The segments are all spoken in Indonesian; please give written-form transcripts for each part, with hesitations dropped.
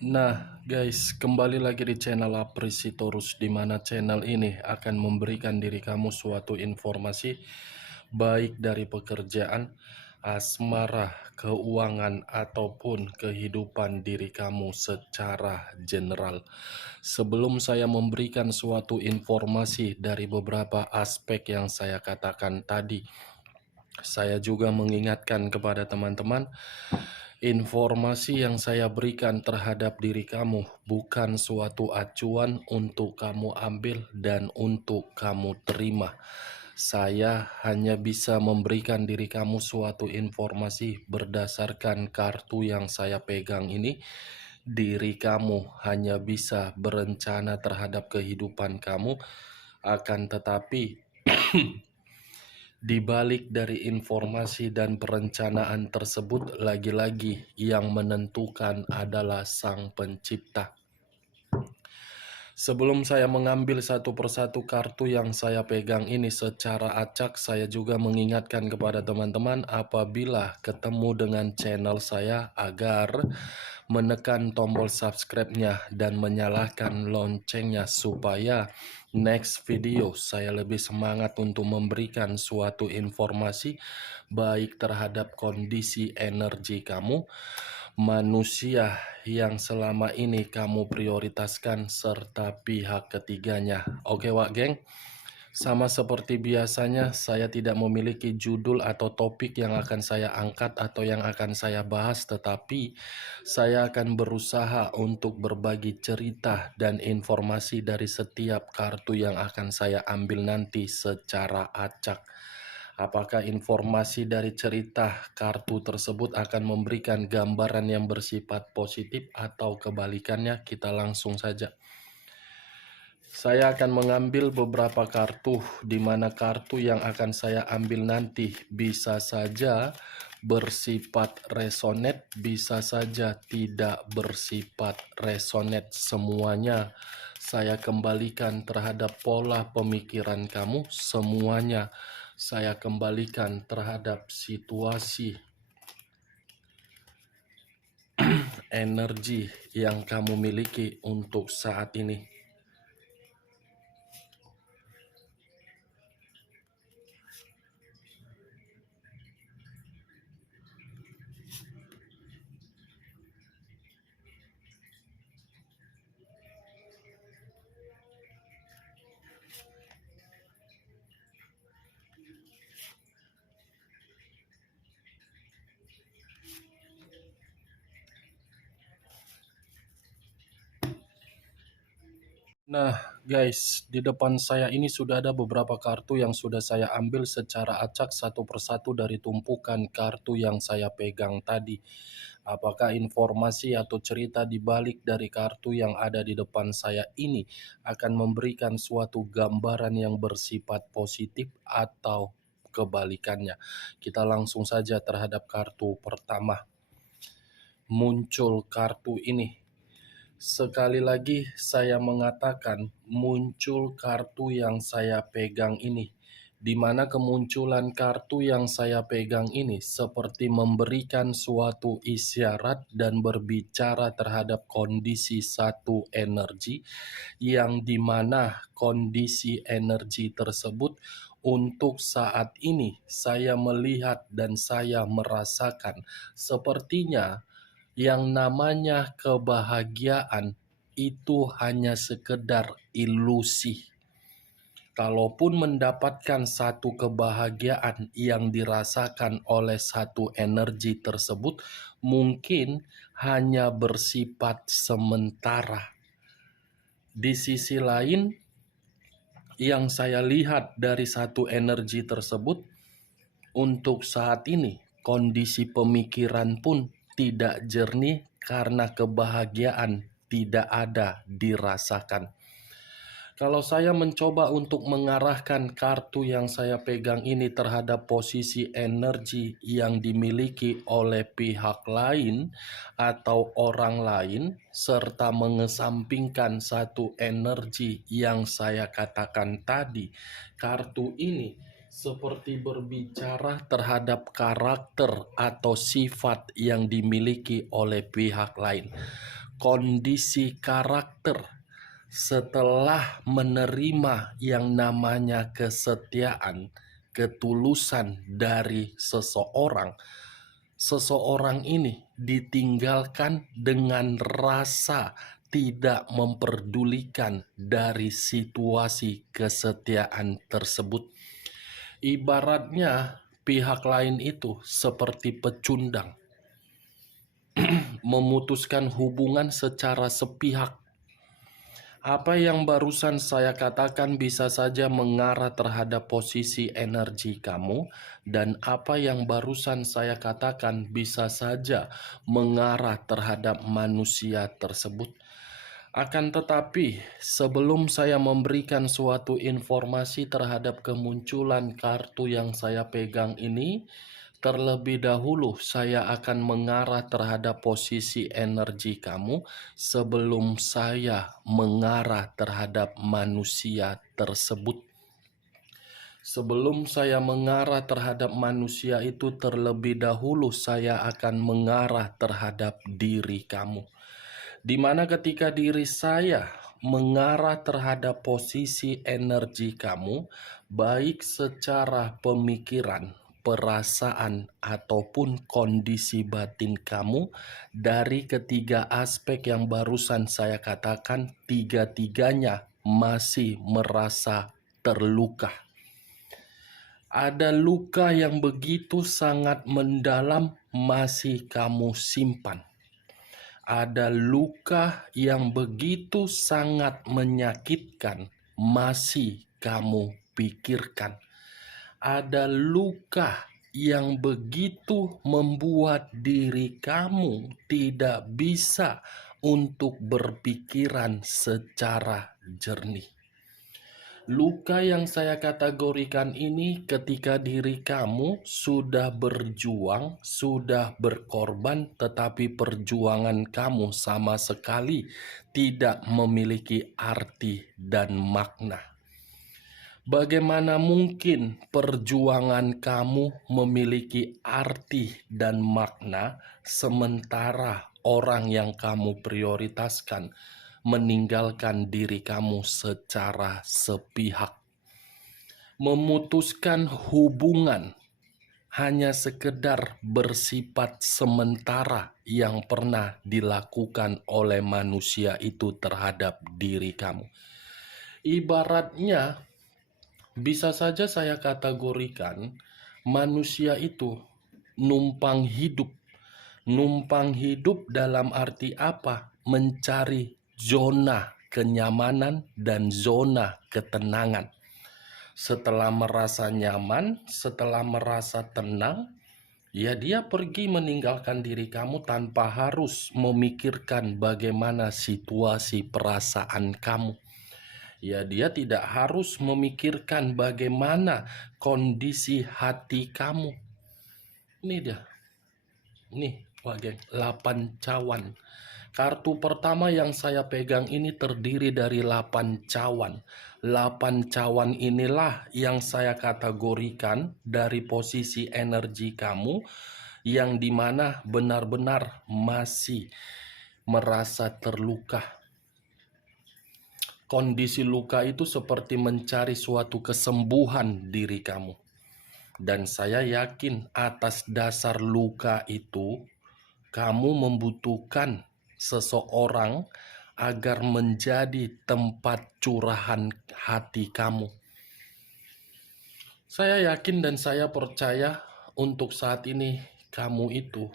Nah, guys, kembali lagi di channel Aprisitorus, di mana channel ini akan memberikan diri kamu suatu informasi baik dari pekerjaan, asmara, keuangan, ataupun kehidupan diri kamu secara general. Sebelum saya memberikan suatu informasi dari beberapa aspek yang saya katakan tadi, saya juga mengingatkan kepada teman-teman, informasi yang saya berikan terhadap diri kamu bukan suatu acuan untuk kamu ambil dan untuk kamu terima. Saya hanya bisa memberikan diri kamu suatu informasi berdasarkan kartu yang saya pegang ini. Diri kamu hanya bisa berencana terhadap kehidupan kamu, akan tetapi di balik dari informasi dan perencanaan tersebut, lagi-lagi yang menentukan adalah Sang Pencipta. Sebelum saya mengambil satu persatu kartu yang saya pegang ini secara acak, saya juga mengingatkan kepada teman-teman apabila ketemu dengan channel saya agar menekan tombol subscribe-nya dan menyalakan loncengnya supaya next video saya lebih semangat untuk memberikan suatu informasi baik terhadap kondisi energi kamu, manusia yang selama ini kamu prioritaskan, serta pihak ketiganya. Oke Wak Geng, sama seperti biasanya saya tidak memiliki judul atau topik yang akan saya angkat atau yang akan saya bahas, tetapi saya akan berusaha untuk berbagi cerita dan informasi dari setiap kartu yang akan saya ambil nanti secara acak. Apakah informasi dari cerita kartu tersebut akan memberikan gambaran yang bersifat positif atau kebalikannya? Kita langsung saja. Saya akan mengambil beberapa kartu, di mana kartu yang akan saya ambil nanti bisa saja bersifat resonate, bisa saja tidak bersifat resonate. Semuanya saya kembalikan terhadap pola pemikiran kamu, semuanya saya kembalikan terhadap situasi energi yang kamu miliki untuk saat ini. Nah, guys, di depan saya ini sudah ada beberapa kartu yang sudah saya ambil secara acak satu persatu dari tumpukan kartu yang saya pegang tadi. Apakah informasi atau cerita di balik dari kartu yang ada di depan saya ini akan memberikan suatu gambaran yang bersifat positif atau kebalikannya? Kita langsung saja terhadap kartu pertama. Muncul kartu ini. Sekali lagi saya mengatakan muncul kartu yang saya pegang ini, di mana kemunculan kartu yang saya pegang ini seperti memberikan suatu isyarat dan berbicara terhadap kondisi satu energi, yang dimana kondisi energi tersebut untuk saat ini saya melihat dan saya merasakan sepertinya yang namanya kebahagiaan itu hanya sekedar ilusi. Kalaupun mendapatkan satu kebahagiaan yang dirasakan oleh satu energi tersebut, mungkin hanya bersifat sementara. Di sisi lain, yang saya lihat dari satu energi tersebut, untuk saat ini kondisi pemikiran pun tidak jernih karena kebahagiaan tidak ada dirasakan. Kalau saya mencoba untuk mengarahkan kartu yang saya pegang ini terhadap posisi energi yang dimiliki oleh pihak lain atau orang lain, serta mengesampingkan satu energi yang saya katakan tadi, kartu ini seperti berbicara terhadap karakter atau sifat yang dimiliki oleh pihak lain. kondisi karakter setelah menerima yang namanya kesetiaan, ketulusan dari seseorang. Seseorang ini ditinggalkan dengan rasa tidak memperdulikan dari situasi kesetiaan tersebut. Ibaratnya pihak lain itu seperti pecundang, memutuskan hubungan secara sepihak. Apa yang barusan saya katakan bisa saja mengarah terhadap posisi energi kamu, dan apa yang barusan saya katakan bisa saja mengarah terhadap manusia tersebut. Akan tetapi, sebelum saya memberikan suatu informasi terhadap kemunculan kartu yang saya pegang ini, terlebih dahulu saya akan mengarah terhadap posisi energi kamu sebelum saya mengarah terhadap manusia tersebut. Sebelum saya mengarah terhadap manusia itu, terlebih dahulu saya akan mengarah terhadap diri kamu. Di mana ketika diri saya mengarah terhadap posisi energi kamu, baik secara pemikiran, perasaan, ataupun kondisi batin kamu, dari ketiga aspek yang barusan saya katakan, tiga-tiganya masih merasa terluka. Ada luka yang begitu sangat mendalam masih kamu simpan. Ada luka yang begitu sangat menyakitkan masih kamu pikirkan. Ada luka yang begitu membuat diri kamu tidak bisa untuk berpikiran secara jernih. Luka yang saya kategorikan ini ketika diri kamu sudah berjuang, sudah berkorban, tetapi perjuangan kamu sama sekali tidak memiliki arti dan makna. Bagaimana mungkin perjuangan kamu memiliki arti dan makna sementara orang yang kamu prioritaskan meninggalkan diri kamu secara sepihak? Memutuskan hubungan hanya sekedar bersifat sementara yang pernah dilakukan oleh manusia itu terhadap diri kamu. Ibaratnya bisa saja saya kategorikan manusia itu numpang hidup. Numpang hidup dalam arti apa? Mencari zona kenyamanan dan zona ketenangan. Setelah merasa nyaman, setelah merasa tenang, ya dia pergi meninggalkan diri kamu tanpa harus memikirkan bagaimana situasi perasaan kamu. Ya dia tidak harus memikirkan bagaimana kondisi hati kamu. Ini dia. Nih, geng, 8 cawan. Kartu pertama yang saya pegang ini terdiri dari 8 cawan. 8 cawan inilah yang saya kategorikan dari posisi energi kamu yang dimana benar-benar masih merasa terluka. Kondisi luka itu seperti mencari suatu kesembuhan diri kamu. Dan saya yakin atas dasar luka itu, kamu membutuhkan seseorang agar menjadi tempat curahan hati kamu. Saya yakin dan saya percaya untuk saat ini kamu itu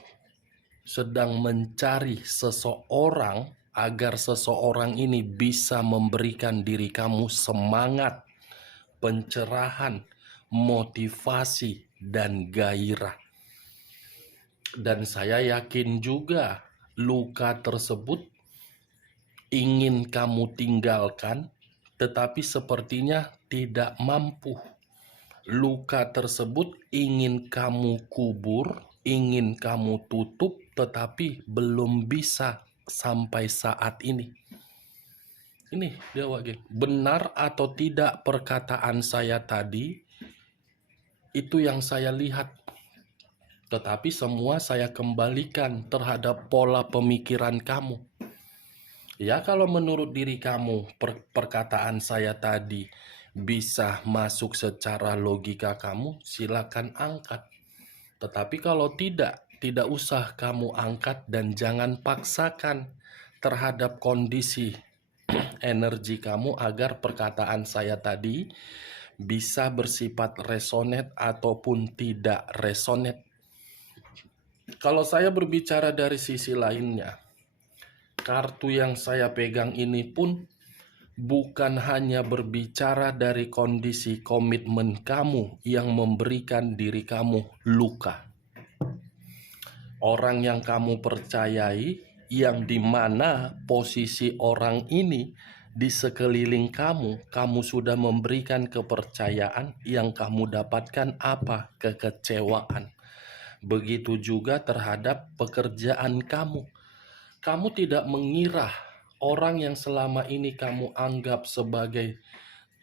sedang mencari seseorang agar seseorang ini bisa memberikan diri kamu semangat, pencerahan, motivasi, dan gairah. Dan saya yakin juga luka tersebut ingin kamu tinggalkan, tetapi sepertinya tidak mampu. Luka tersebut ingin kamu kubur, ingin kamu tutup, tetapi belum bisa sampai saat ini. Ini dia geng. Benar atau tidak perkataan saya tadi, itu yang saya lihat. Tetapi semua saya kembalikan terhadap pola pemikiran kamu. Ya, kalau menurut diri kamu perkataan saya tadi bisa masuk secara logika kamu, silakan angkat. Tetapi kalau tidak, tidak usah kamu angkat dan jangan paksakan terhadap kondisi energi kamu agar perkataan saya tadi bisa bersifat resonate ataupun tidak resonate. Kalau saya berbicara dari sisi lainnya, kartu yang saya pegang ini pun bukan hanya berbicara dari kondisi komitmen kamu yang memberikan diri kamu luka. Orang yang kamu percayai, yang dimana posisi orang ini di sekeliling kamu, kamu sudah memberikan kepercayaan, yang kamu dapatkan apa? Kekecewaan. Begitu juga terhadap pekerjaan kamu. Kamu tidak mengira orang yang selama ini kamu anggap sebagai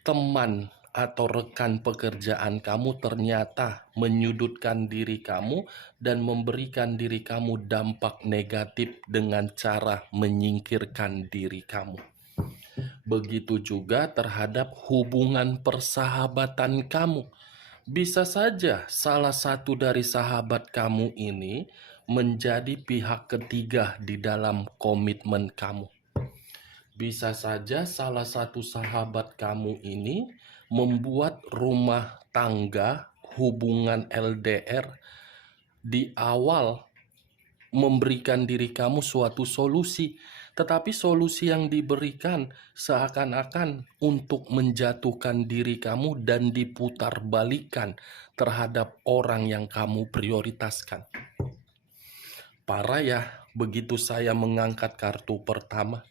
teman atau rekan pekerjaan kamu ternyata menyudutkan diri kamu dan memberikan diri kamu dampak negatif dengan cara menyingkirkan diri kamu. Begitu juga terhadap hubungan persahabatan kamu. Bisa saja salah satu dari sahabat kamu ini menjadi pihak ketiga di dalam komitmen kamu. Bisa saja salah satu sahabat kamu ini membuat rumah tangga hubungan LDR di awal memberikan diri kamu suatu solusi, tetapi solusi yang diberikan seakan-akan untuk menjatuhkan diri kamu dan diputarbalikkan terhadap orang yang kamu prioritaskan. Parah ya, begitu saya mengangkat kartu pertama.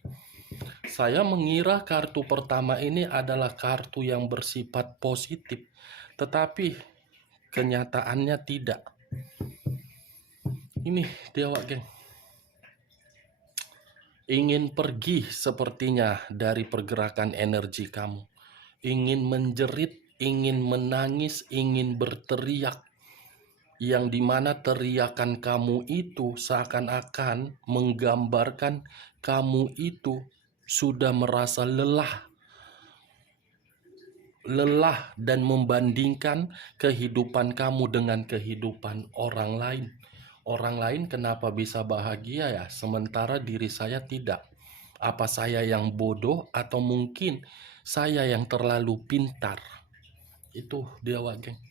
Saya mengira kartu pertama ini adalah kartu yang bersifat positif, tetapi kenyataannya tidak. Ini Dewa Geng. Ingin pergi sepertinya dari pergerakan energi kamu. Ingin menjerit, ingin menangis, ingin berteriak. Yang dimana teriakan kamu itu seakan-akan menggambarkan kamu itu sudah merasa lelah dan membandingkan kehidupan kamu dengan kehidupan orang lain. Orang lain kenapa bisa bahagia ya, sementara diri saya tidak? Apa saya yang bodoh atau mungkin saya yang terlalu pintar? Itu dia Geng.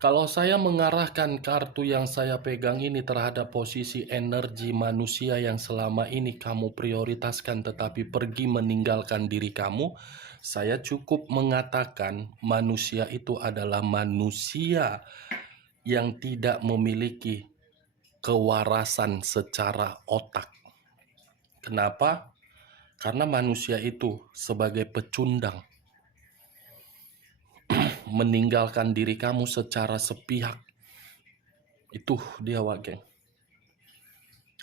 Kalau saya mengarahkan kartu yang saya pegang ini terhadap posisi energi manusia yang selama ini kamu prioritaskan tetapi pergi meninggalkan diri kamu, saya cukup mengatakan manusia itu adalah manusia yang tidak memiliki kewarasan secara otak. Kenapa? Karena manusia itu sebagai pecundang meninggalkan diri kamu secara sepihak. Itu dia Geng.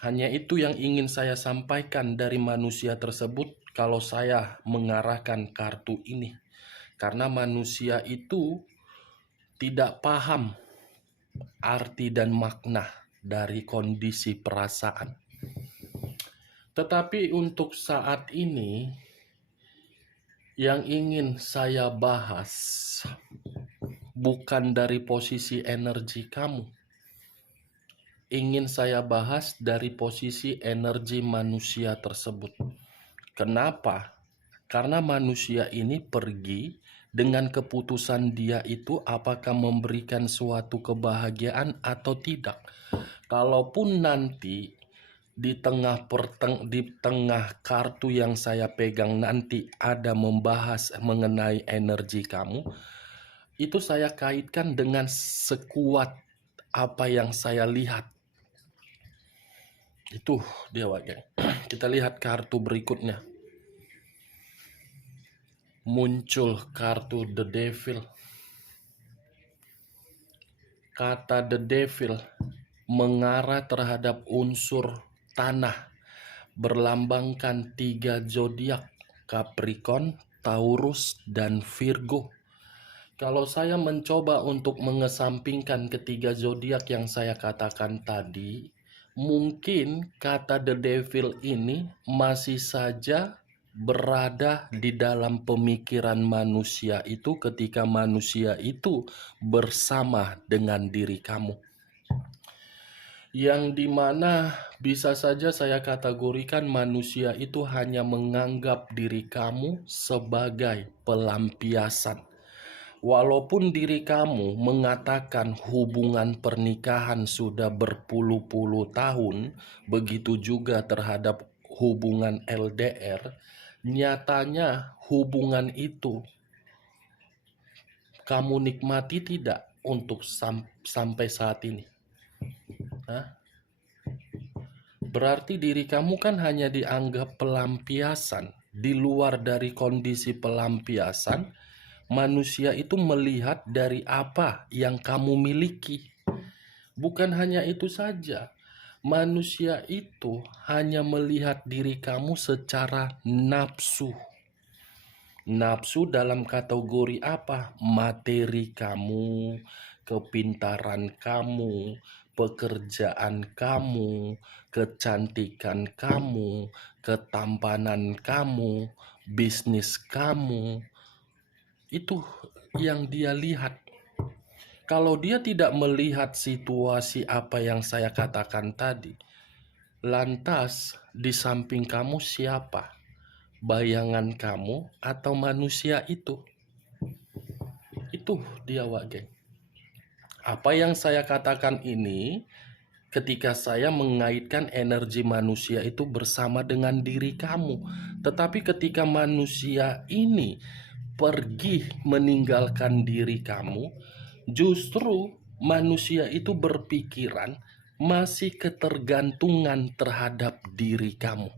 Hanya itu yang ingin saya sampaikan dari manusia tersebut kalau saya mengarahkan kartu ini. Karena manusia itu tidak paham arti dan makna dari kondisi perasaan. Tetapi untuk saat ini yang ingin saya bahas bukan dari posisi energi kamu. Ingin saya bahas dari posisi energi manusia tersebut. Kenapa? Karena manusia ini pergi dengan keputusan dia itu apakah memberikan suatu kebahagiaan atau tidak. Kalaupun nanti di tengah kartu yang saya pegang nanti ada membahas mengenai energi kamu, itu saya kaitkan dengan sekuat apa yang saya lihat. Itu dia Geng. Kita lihat kartu berikutnya. Muncul kartu The Devil. Kata The Devil mengarah terhadap unsur tanah, berlambangkan 3 zodiak, Capricorn, Taurus, dan Virgo. Kalau saya mencoba untuk mengesampingkan ketiga zodiak yang saya katakan tadi, Mungkin kata the devil ini masih saja berada di dalam pemikiran manusia itu ketika manusia itu bersama dengan diri kamu. Yang dimana bisa saja saya kategorikan manusia itu hanya menganggap diri kamu sebagai pelampiasan. Walaupun diri kamu mengatakan hubungan pernikahan sudah berpuluh-puluh tahun, begitu juga terhadap hubungan LDR, nyatanya hubungan itu kamu nikmati tidak untuk sampai saat ini. Hah? Berarti diri kamu kan hanya dianggap pelampiasan. Di luar dari kondisi pelampiasan, manusia itu melihat dari apa yang kamu miliki. Bukan hanya itu saja, manusia itu hanya melihat diri kamu secara nafsu. Nafsu dalam kategori apa? Materi kamu, kepintaran kamu, pekerjaan kamu, kecantikan kamu, ketampanan kamu, bisnis kamu. Itu yang dia lihat. Kalau dia tidak melihat situasi apa yang saya katakan tadi, lantas di samping kamu siapa? Bayangan kamu atau manusia itu? Itu dia, Wak Geng. Apa yang saya katakan ini ketika saya mengaitkan energi manusia itu bersama dengan diri kamu. Tetapi ketika manusia ini pergi meninggalkan diri kamu, justru manusia itu berpikiran masih ketergantungan terhadap diri kamu.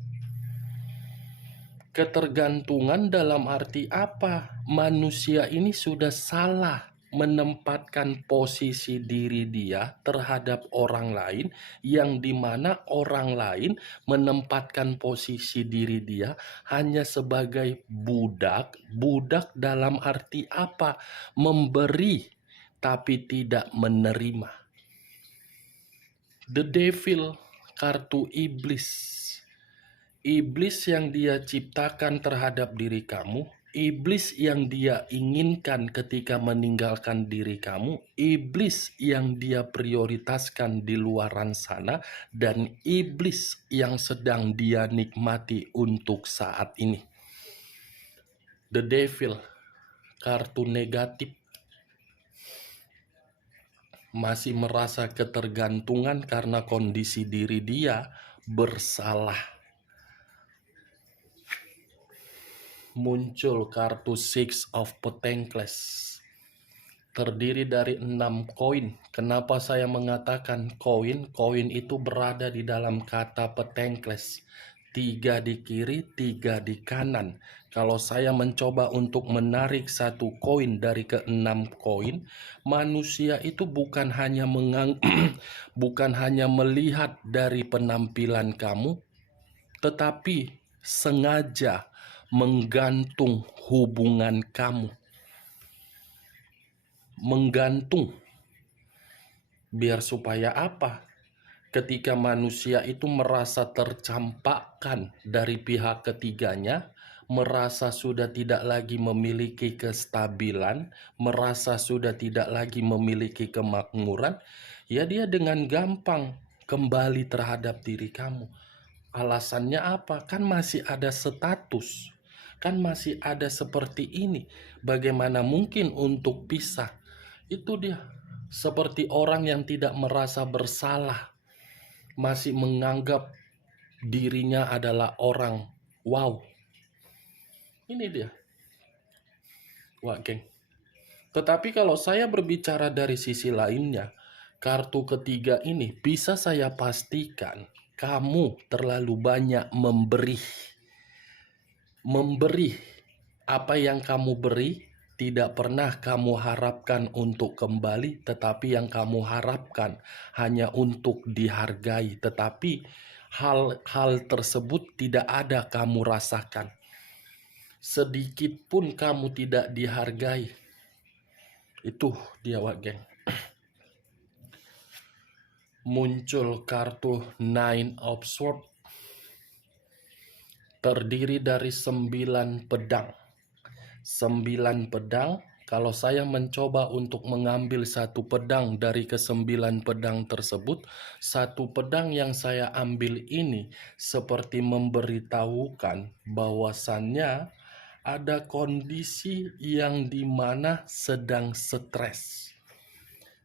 Ketergantungan dalam arti apa? Manusia ini sudah salah menempatkan posisi diri dia terhadap orang lain, yang dimana orang lain menempatkan posisi diri dia hanya sebagai budak. Budak dalam arti apa? Memberi tapi tidak menerima. The devil, kartu iblis. Iblis yang dia ciptakan terhadap diri kamu, iblis yang dia inginkan ketika meninggalkan diri kamu, iblis yang dia prioritaskan di luaran sana, dan iblis yang sedang dia nikmati untuk saat ini. The devil, kartu negatif, masih merasa ketergantungan karena kondisi diri dia bersalah. Muncul kartu Six of Pentacles, terdiri dari 6 koin. Kenapa saya mengatakan koin? Koin itu berada di dalam kata Pentacles, 3 di kiri, 3 di kanan. Kalau saya mencoba untuk menarik satu koin dari ke-6 koin, manusia itu bukan hanya bukan hanya melihat dari penampilan kamu, tetapi sengaja menggantung hubungan kamu. Menggantung. Biar supaya apa? Ketika manusia itu merasa tercampakkan dari pihak ketiganya, merasa sudah tidak lagi memiliki kestabilan, merasa sudah tidak lagi memiliki kemakmuran, ya dia dengan gampang kembali terhadap diri kamu. Alasannya apa? Kan masih ada status. Kan masih ada seperti ini. Bagaimana mungkin untuk pisah? Itu dia. Seperti orang yang tidak merasa bersalah. Masih menganggap dirinya adalah orang. Wow. Ini dia. Wah, geng. Tetapi kalau saya berbicara dari sisi lainnya, kartu ketiga ini bisa saya pastikan kamu terlalu banyak memberi. Memberi apa yang kamu beri tidak pernah kamu harapkan untuk kembali, tetapi yang kamu harapkan hanya untuk dihargai, tetapi hal-hal tersebut tidak ada kamu rasakan. Sedikit pun kamu tidak dihargai. Itu dia, Wak Geng. muncul kartu Nine of Swords, terdiri dari 9 pedang. 9 pedang, kalau saya mencoba untuk mengambil satu pedang dari ke-9 pedang tersebut, satu pedang yang saya ambil ini seperti memberitahukan bahwasannya ada kondisi yang dimana sedang stres,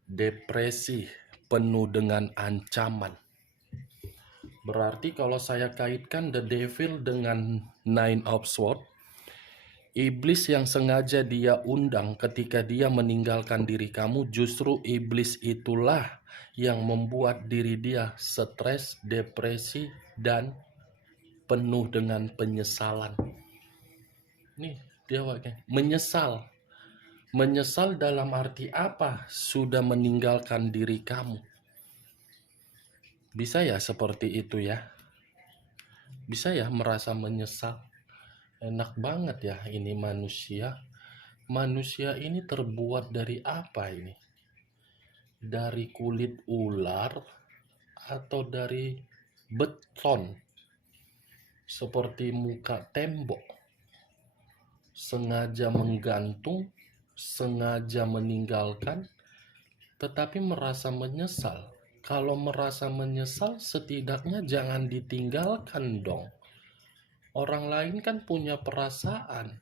depresi, penuh dengan ancaman. Berarti kalau saya kaitkan The Devil dengan Nine of Swords, iblis yang sengaja dia undang ketika dia meninggalkan diri kamu, justru iblis itulah yang membuat diri dia stres, depresi, dan penuh dengan penyesalan. Nih, dia menyesal. Menyesal dalam arti apa? Sudah meninggalkan diri kamu. Bisa ya seperti itu ya? Bisa ya merasa menyesal? Enak banget ya ini manusia. Manusia ini terbuat dari apa ini? Dari kulit ular atau dari beton? Seperti muka tembok. Sengaja menggantung, sengaja meninggalkan, tetapi merasa menyesal. Kalau merasa menyesal, setidaknya jangan ditinggalkan dong. Orang lain kan punya perasaan.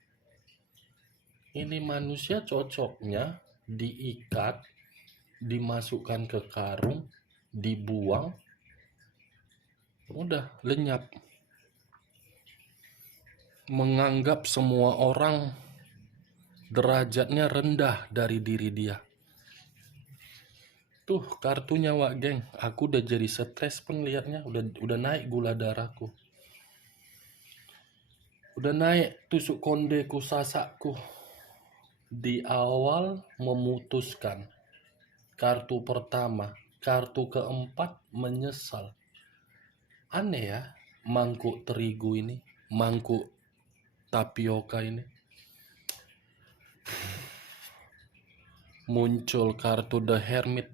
Ini manusia cocoknya diikat, dimasukkan ke karung, dibuang, udah lenyap. Menganggap semua orang derajatnya rendah dari diri dia. Tuh kartunya Wak Geng, aku udah jadi stres pun liatnya, udah naik gula darahku. Udah naik tusuk kondeku, sasakku. Di awal memutuskan. Kartu pertama, kartu keempat menyesal. Aneh ya, mangkuk terigu ini, mangkuk tapioka ini. Muncul kartu The Hermit.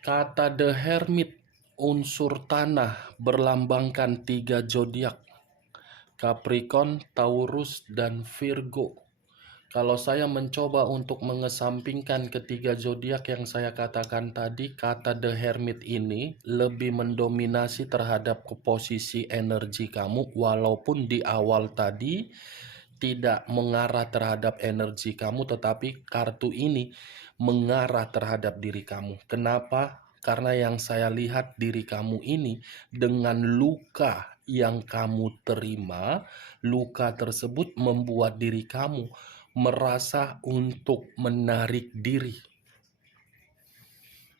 Kata The Hermit, unsur tanah, berlambangkan 3 zodiak, Capricorn, Taurus, dan Virgo. Kalau saya mencoba untuk mengesampingkan ketiga zodiak yang saya katakan tadi, kata The Hermit ini lebih mendominasi terhadap posisi energi kamu, walaupun di awal tadi tidak mengarah terhadap energi kamu, tetapi kartu ini mengarah terhadap diri kamu. Kenapa? Karena yang saya lihat diri kamu ini dengan luka yang kamu terima, luka tersebut membuat diri kamu merasa untuk menarik diri.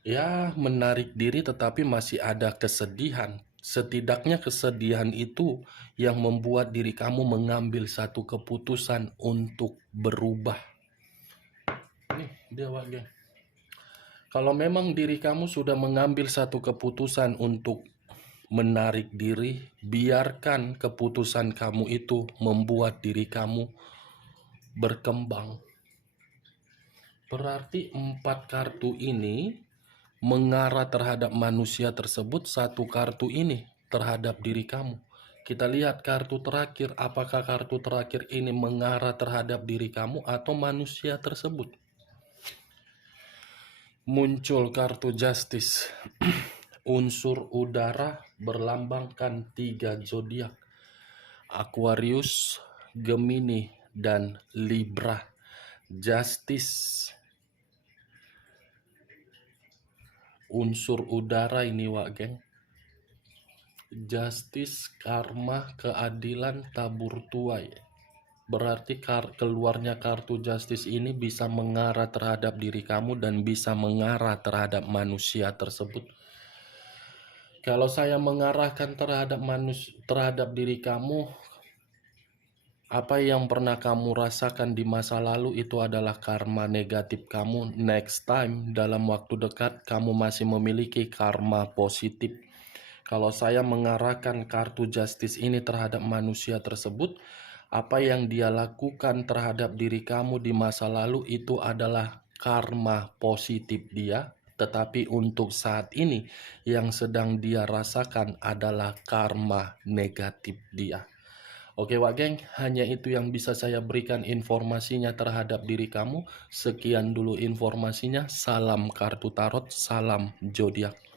Ya, menarik diri tetapi masih ada kesedihan. Setidaknya kesedihan itu yang membuat diri kamu mengambil satu keputusan untuk berubah. Nih, dia Wak. Kalau memang diri kamu sudah mengambil satu keputusan untuk menarik diri, biarkan keputusan kamu itu membuat diri kamu berkembang. Berarti 4 kartu ini mengarah terhadap manusia tersebut, satu kartu ini terhadap diri kamu. Kita lihat kartu terakhir, apakah kartu terakhir ini mengarah terhadap diri kamu atau manusia tersebut. Muncul kartu Justice. Unsur udara berlambangkan 3 zodiak, Aquarius, Gemini, dan Libra. Justice, unsur udara ini Wak Geng. Justice, karma, keadilan, tabur tuai. Berarti keluarnya kartu Justice ini bisa mengarah terhadap diri kamu dan bisa mengarah terhadap manusia tersebut. Kalau saya mengarahkan terhadap diri kamu, apa yang pernah kamu rasakan di masa lalu itu adalah karma negatif kamu. Next time, dalam waktu dekat, kamu masih memiliki karma positif. Kalau saya mengarahkan kartu Justice ini terhadap manusia tersebut, apa yang dia lakukan terhadap diri kamu di masa lalu itu adalah karma positif dia. Tetapi untuk saat ini yang sedang dia rasakan adalah karma negatif dia. Oke Wak Geng, hanya itu yang bisa saya berikan informasinya terhadap diri kamu. Sekian dulu informasinya. Salam kartu tarot, salam zodiak.